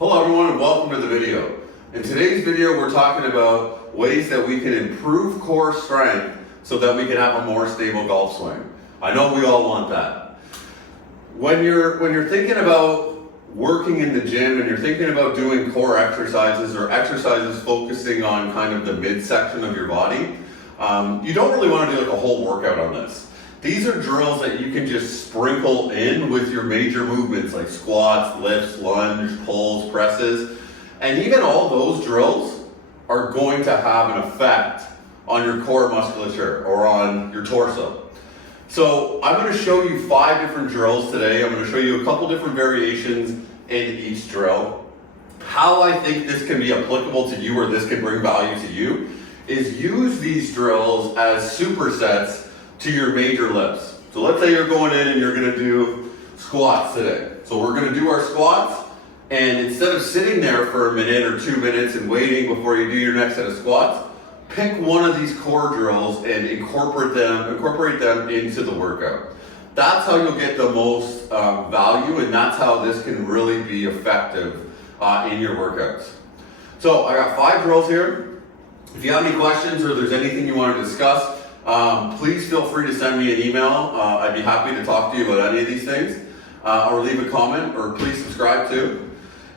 Hello everyone and welcome to the video. In today's video we're talking about ways that we can improve core strength so that we can have a more stable golf swing. I know we all want that. When you're thinking about working in the gym and you're thinking about doing core exercises or exercises focusing on kind of the midsection of your body, you don't really want to do like a whole workout on this. These are drills that you can just sprinkle in with your major movements like squats, lifts, lunge, pulls, presses. And even all those drills are going to have an effect on your core musculature or on your torso. So I'm going to show you 5 different drills today. I'm going to show you a couple different variations in each drill. How I think this can be applicable to you or this can bring value to you is use these drills as supersets to your major lifts. So let's say you're going in and you're going to do squats today. So we're going to do our squats, and instead of sitting there for a minute or 2 minutes and waiting before you do your next set of squats, pick one of these core drills and incorporate them into the workout. That's how you'll get the most value, and that's how this can really be effective in your workouts. So I got 5 drills here. If you have any questions or there's anything you want to discuss, please feel free to send me an email. I'd be happy to talk to you about any of these things, or leave a comment, or please subscribe too.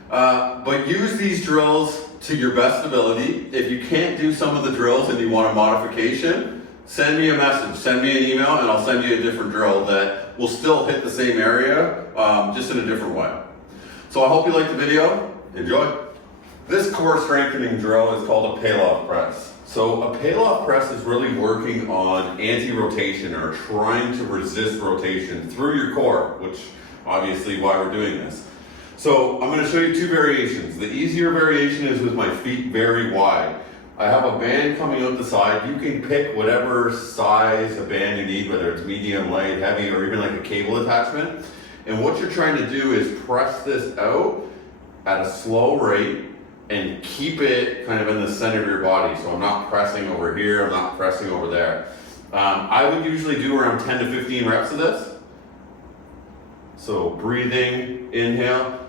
But use these drills to your best ability. If you can't do some of the drills and you want a modification, send me a message, send me an email, and I'll send you a different drill that will still hit the same area, just in a different way. So I hope you liked the video. Enjoy. This core strengthening drill is called a Payload Press. So a Payload Press is really working on anti-rotation or trying to resist rotation through your core, which obviously why we're doing this. So I'm going to show you 2 variations. The easier variation is with my feet very wide. I have a band coming out the side. You can pick whatever size of band you need, whether it's medium, light, heavy, or even like a cable attachment. And what you're trying to do is press this out at a slow rate and keep it kind of in the center of your body. So I'm not pressing over here, I'm not pressing over there. I would usually do around 10 to 15 reps of this. So breathing, inhale,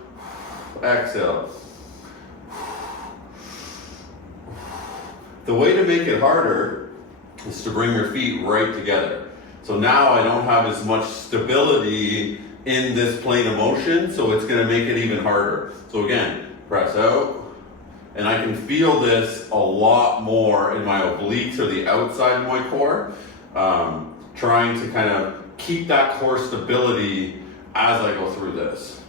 exhale. The way to make it harder is to bring your feet right together. So now I don't have as much stability in this plane of motion, so it's going to make it even harder. So again, press out. And I can feel this a lot more in my obliques or the outside of my core, trying to kind of keep that core stability as I go through this.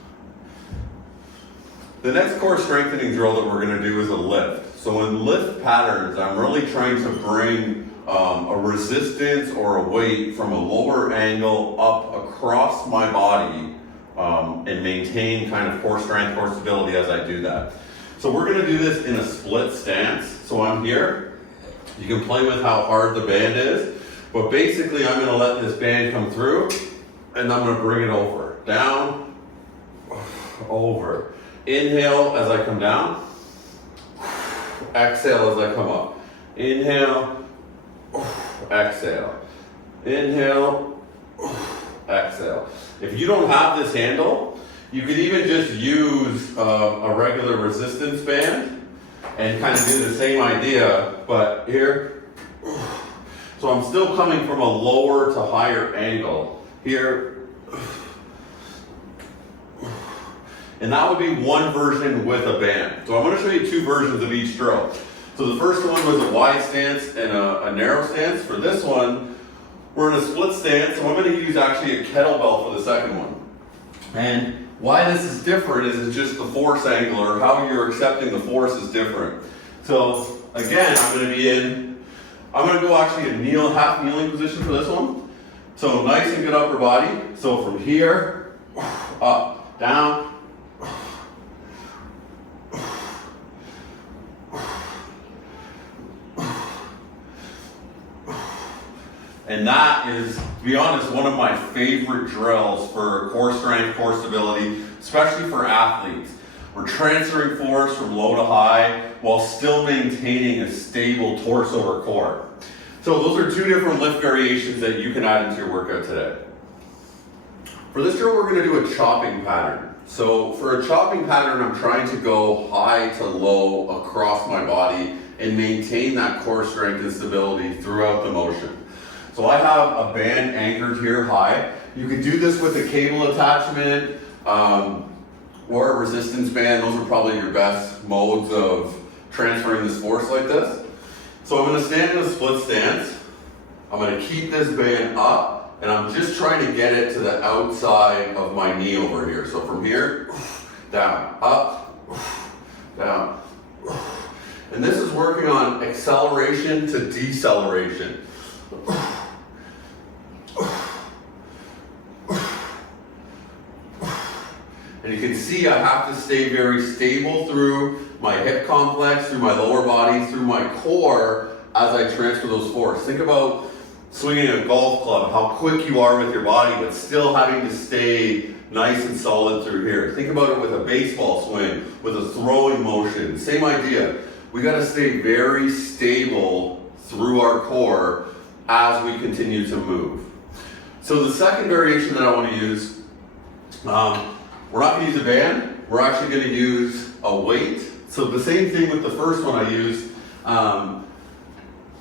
The next core strengthening drill that we're going to do is a lift. So in lift patterns, I'm really trying to bring a resistance or a weight from a lower angle up across my body and maintain kind of core strength, core stability as I do that. So we're going to do this in a split stance. So I'm here. You can play with how hard the band is, but basically I'm going to let this band come through and I'm going to bring it over. Down, over. Inhale as I come down. Exhale as I come up. Inhale, exhale. Inhale, exhale. If you don't have this handle, you could even just use a regular resistance band and kind of do the same idea, but here. So I'm still coming from a lower to higher angle here. And that would be one version with a band. So I'm going to show you 2 versions of each drill. So the first one was a wide stance and a narrow stance. For this one, we're in a split stance, so I'm going to use actually a kettlebell for the second one. And why this is different is it's just the force angle, or how you're accepting the force is different. So again, I'm going to go actually a half kneeling position for this one. So nice and good upper body. So from here, up, down. And that is, to be honest, one of my favorite drills for core strength, core stability, especially for athletes. We're transferring force from low to high while still maintaining a stable torso or core. So those are 2 different lift variations that you can add into your workout today. For this drill, we're going to do a chopping pattern. So for a chopping pattern, I'm trying to go high to low across my body and maintain that core strength and stability throughout the motion. So I have a band anchored here high. You could do this with a cable attachment or a resistance band. Those are probably your best modes of transferring this force like this. So I'm going to stand in a split stance. I'm going to keep this band up, and I'm just trying to get it to the outside of my knee over here. So from here, down, up, down. And this is working on acceleration to deceleration. And you can see I have to stay very stable through my hip complex, through my lower body, through my core as I transfer those forces. Think about swinging a golf club, how quick you are with your body, but still having to stay nice and solid through here. Think about it with a baseball swing, with a throwing motion. Same idea. We got to stay very stable through our core as we continue to move. So the second variation that I want to use, we're not going to use a band. We're actually going to use a weight. So the same thing with the first one, I used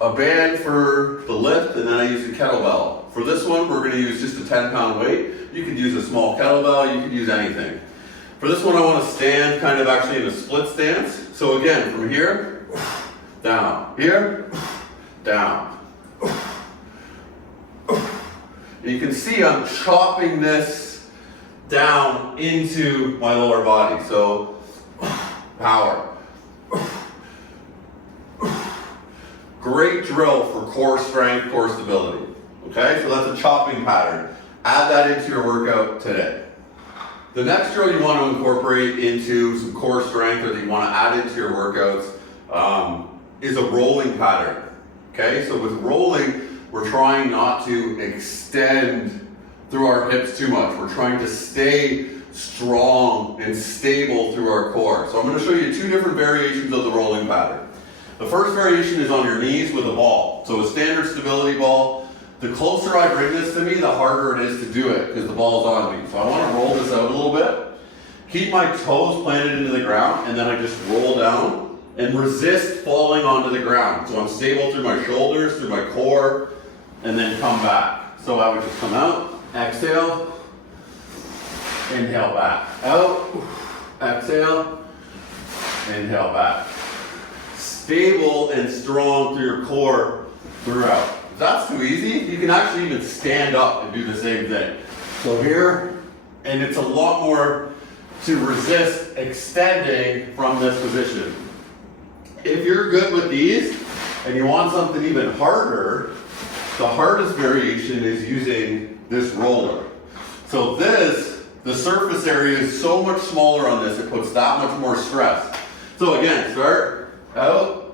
a band for the lift, and then I used a kettlebell. For this one, we're going to use just a 10-pound weight. You could use a small kettlebell, you could use anything. For this one, I want to stand kind of actually in a split stance. So again, from here, down, here, down. And you can see I'm chopping this down into my lower body. So power. Great drill for core strength, core stability. Okay, so that's a chopping pattern. Add that into your workout today. The next drill you want to incorporate into some core strength, or that you want to add into your workouts, is a rolling pattern. Okay, so with rolling, we're trying not to extend through our hips too much. We're trying to stay strong and stable through our core. So I'm going to show you two different variations of the rolling pattern. The first variation is on your knees with a ball. So a standard stability ball. The closer I bring this to me, the harder it is to do it because the ball's on me. So I want to roll this out a little bit. Keep my toes planted into the ground, and then I just roll down and resist falling onto the ground. So I'm stable through my shoulders, through my core, and then come back. So I would just come out, exhale, inhale back. Out, exhale, inhale back. Stable and strong through your core throughout. If that's too easy, you can actually even stand up and do the same thing. So here, and it's a lot more to resist extending from this position. If you're good with these and you want something even harder, the hardest variation is using this roller. So this, the surface area is so much smaller on this, it puts that much more stress. So again, start out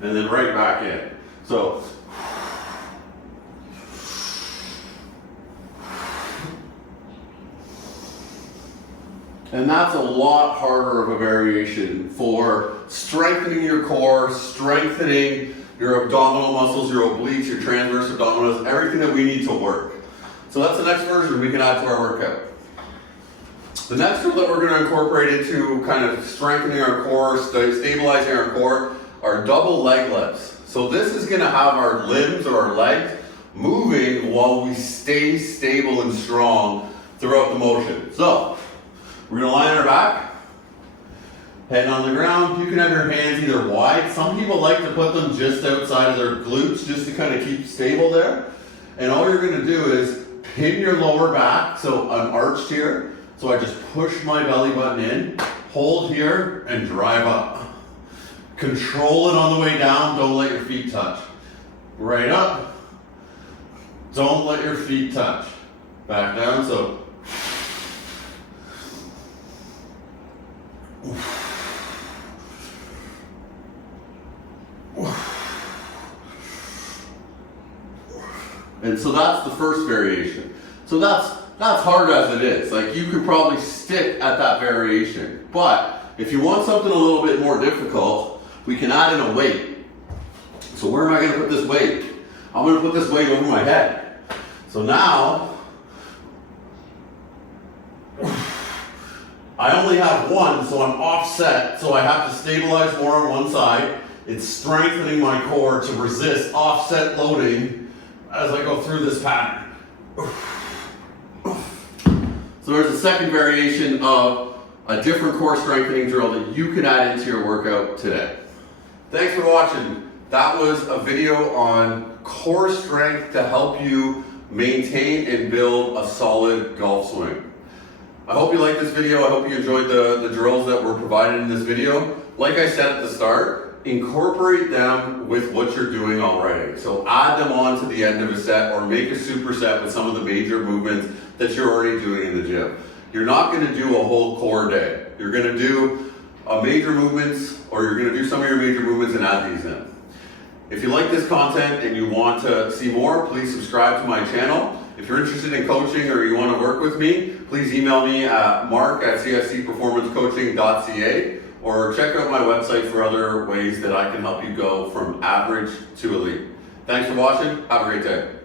and then right back in. So and that's a lot harder of a variation for strengthening your core, strengthening your abdominal muscles, your obliques, your transverse abdominals, everything that we need to work. So that's the next version we can add to our workout. The next drill that we're going to incorporate into kind of strengthening our core, stabilizing our core, are double leg lifts. So this is going to have our limbs or our legs moving while we stay stable and strong throughout the motion. So we're going to lie on our back, head on the ground. You can have your hands either wide. Some people like to put them just outside of their glutes just to kind of keep stable there. And all you're going to do is pin your lower back, so I'm arched here. So I just push my belly button in, hold here, and drive up. Control it on the way down, don't let your feet touch. Right up, don't let your feet touch. Back down, so. And so that's the first variation. So that's hard as it is. Like, you could probably stick at that variation. But if you want something a little bit more difficult, we can add in a weight. So where am I going to put this weight? I'm going to put this weight over my head. So now, I only have one, so I'm offset, so I have to stabilize more on one side. It's strengthening my core to resist offset loading as I go through this pattern. So there's a second variation of a different core strengthening drill that you can add into your workout today. Thanks for watching. That was a video on core strength to help you maintain and build a solid golf swing. I hope you liked this video. I hope you enjoyed the drills that were provided in this video. Like I said at the start, incorporate them with what you're doing already. So add them on to the end of a set or make a superset with some of the major movements that you're already doing in the gym. You're not going to do a whole core day. You're going to do major movements, or you're going to do some of your major movements and add these in. If you like this content and you want to see more, please subscribe to my channel. If you're interested in coaching or you want to work with me, please email me at mark@cscperformancecoaching.ca or check out my website for other ways that I can help you go from average to elite. Thanks for watching. Have a great day.